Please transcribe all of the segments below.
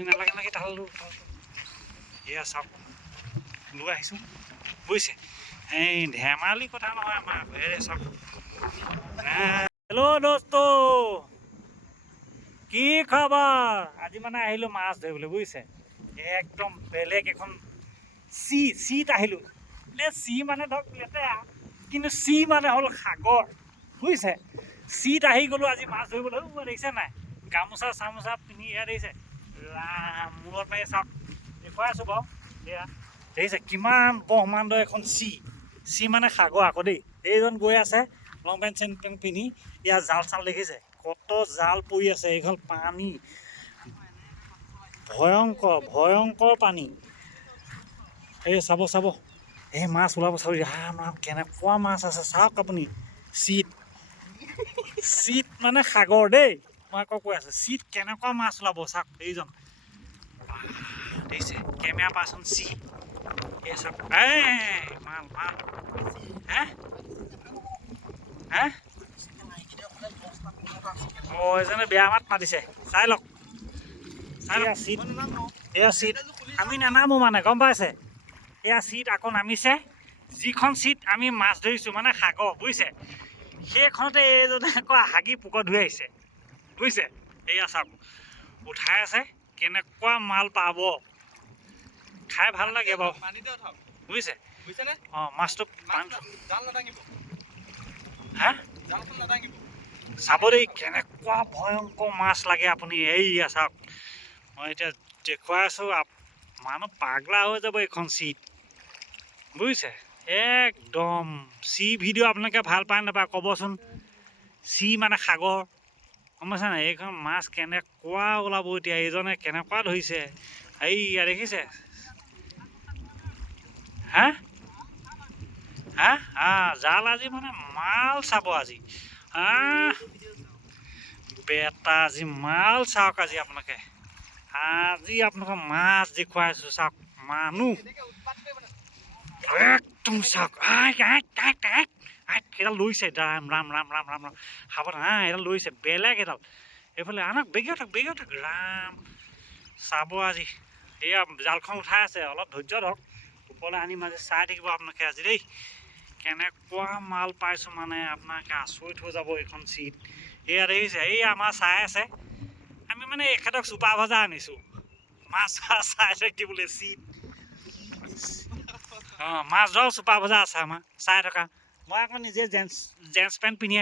নালাগে নালাগে তালো এয়া চাওক লৈ আহিছোঁ বুজিছে ধেমালি কথা নহয় আমাৰ চাওক হেল্ল' দোস্ত কি খবৰ আজি মানে আহিলোঁ মাছ ধৰিবলৈ বুজিছে একদম বেলেগ এখন চিত আহিলোঁ চি মানে ধৰক লেতেৰা কিন্তু চি মানে হ'ল সাগৰ বুজিছে চিত আহি গ'লোঁ আজি মাছ ধৰিবলৈ দেখিছে নাই গামোচা চামোচা পিন্ধি এয়া দেখিছে মূৰত মাৰি চাওক দেখুৱাই আছোঁ বাৰু এয়া দেখিছে কিমান ব্ৰহ্মাণ্ড এখন চি মানে সাগৰ আকৌ দেই এইজন গৈ আছে লং পেণ্ট চেণ্ট পেণ্ট পিন্ধি ইয়াৰ জাল চাল দেখিছে কত জাল পৰি আছে এইখন পানী ভয়ংকৰ পানী এই চাব এই মাছ ওলাব চাব কেনেকুৱা মাছ আছে চাওক আপুনি চিত মানে সাগৰ দেই মই আকৌ কৈ আছোঁ চিত কেনেকুৱা মাছ ওলাব চাওক এইজন দেখিছে কেমেৰা পাৰ্চন এই চাওক মাল হে এজনে বেয়া মাত মাতিছে চাই লওক এয়া চিট আমি নানামো মানে গম পাইছে এয়া চিট আকৌ নামিছে যিখন চিট আমি মাছ ধৰিছোঁ মানে সাগৰ বুজিছে সেইখনতে এইজনে আকৌ হাগি পোক ধুই আহিছে বুজিছে এয়া চাওক উঠাই আছে কেনেকুৱা মাল পাব খাই ভাল লাগে বাৰু বুজিছে অঁ মাছটো হা চাব দেই কেনেকুৱা ভয়ংকৰ মাছ লাগে আপুনি এইয়া চাওক মই এতিয়া দেখুৱাই আছোঁ মানুহ পাগলা হৈ যাব এইখন চিট বুজিছে একদম ভিডিঅ' আপোনালোকে ভাল পায় নাপায় ক'বচোন মানে সাগৰ গম পাইছে নাই এইখন মাছ কেনেকুৱা ওলাব এতিয়া এইজনে কেনেকুৱা ধৰিছে এইয়া দেখিছে জাল আজি মানে মাল চাব আজি বেটা আজি মাল চাওক আজি আপোনালোকে মাছ দেখুৱাইছোঁ চাওক মানুহ একদম চাওক সেইডাল লৈছে ৰাম ৰাম ৰাম ৰাম ৰাম ৰাম সাৱধান এডাল লৈছে বেলেগ এডাল এইফালে আনক বেগেও থাক ৰাম চাব আজি এয়া জালখন উঠাই আছে অলপ ধৈৰ্য ধৰক ওপৰলৈ আনি মাজে চাই থাকিব আপোনালোকে আজি দেই কেনেকুৱা মাল পাইছোঁ মানে আপোনালোকে আচৰিত হৈ যাব এইখন চিট এয়া দেখিছে এই আমাৰ চাই আছে আমি মানে এখেতক চুপা ভজা আনিছোঁ মাছ চাই থাকিবলৈ চিট মাছ ধৰাও চুপা ভজা আছে আমাৰ চাই থকা মই আকৌ নিজে জেন্স পেণ্ট পিন্ধি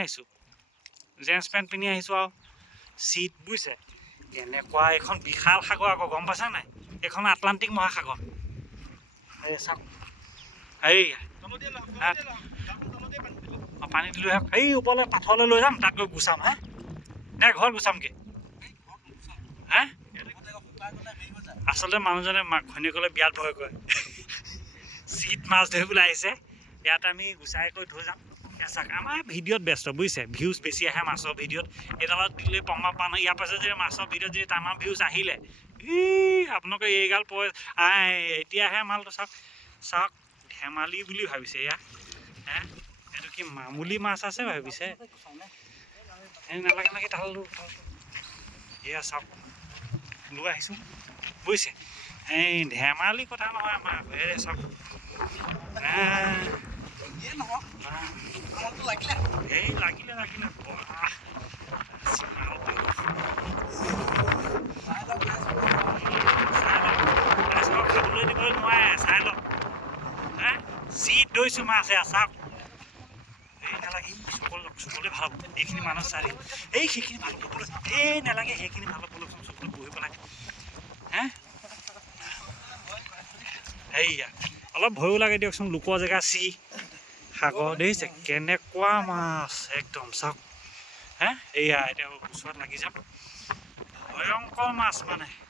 আহিছোঁ আৰু চিট বুজিছে এনেকুৱা এইখন বিশাল সাগৰ আকৌ গম পাইছে নাই এইখন আটলান্টিক মহাসাগৰ এই চাওক পানী দিলোঁ এই ওপৰলৈ পাথৰলৈ লৈ যাম তাত গৈ গুচাম নে ঘৰত গুচামগৈ আচলতে মানুহজনে ঘৈণীয়েকলৈ বিয়াত ভয় কৰে চিট মাছ ধৰিবলৈ আহিছে ইয়াত আমি গুচাই কৰি থৈ যাম চাওক আমাৰ ভিডিঅ'ত ব্যস্ত বুজিছে ভিউজ বেছি আহে মাছৰ ভিডিঅ'ত এইডালত দিলে পমা পান ইয়াৰ পাছত যদি মাছৰ ভিডিঅ'ত যদি তামাম ভিউজ আহিলে আপোনালোকে এইগাল এতিয়াহে মালটো চাওক ধেমালি বুলি ভাবিছে এয়া এইটো কি মামুলি মাছ আছে ভাবিছে নালাগে তালো এয়া চাওক লৈ আহিছোঁ বুজিছে ধেমালি কথা নহয় আমাৰ চাওক লাগিলে খাবলৈ দিবলৈ নোৱাৰে চাই লওক চিট ধৰিছোঁ মাছ এয়া চাওক নালাগে চকুলে ভাল এইখিনি মানুহ চাৰি সেইখিনি ভাল পাবলৈ নালাগে সেইখিনি ভাল পাবলৈ চকুলে বহি পেলাই এইয়া অলপ ভয়ো লাগে দিয়কচোন লোকৰ জেগা সাগৰ দেখিছে কেনেকুৱা মাছ একদম চাওক এইয়া এতিয়া ওচৰত লাগি যাম ভয়ংকৰ মাছ মানে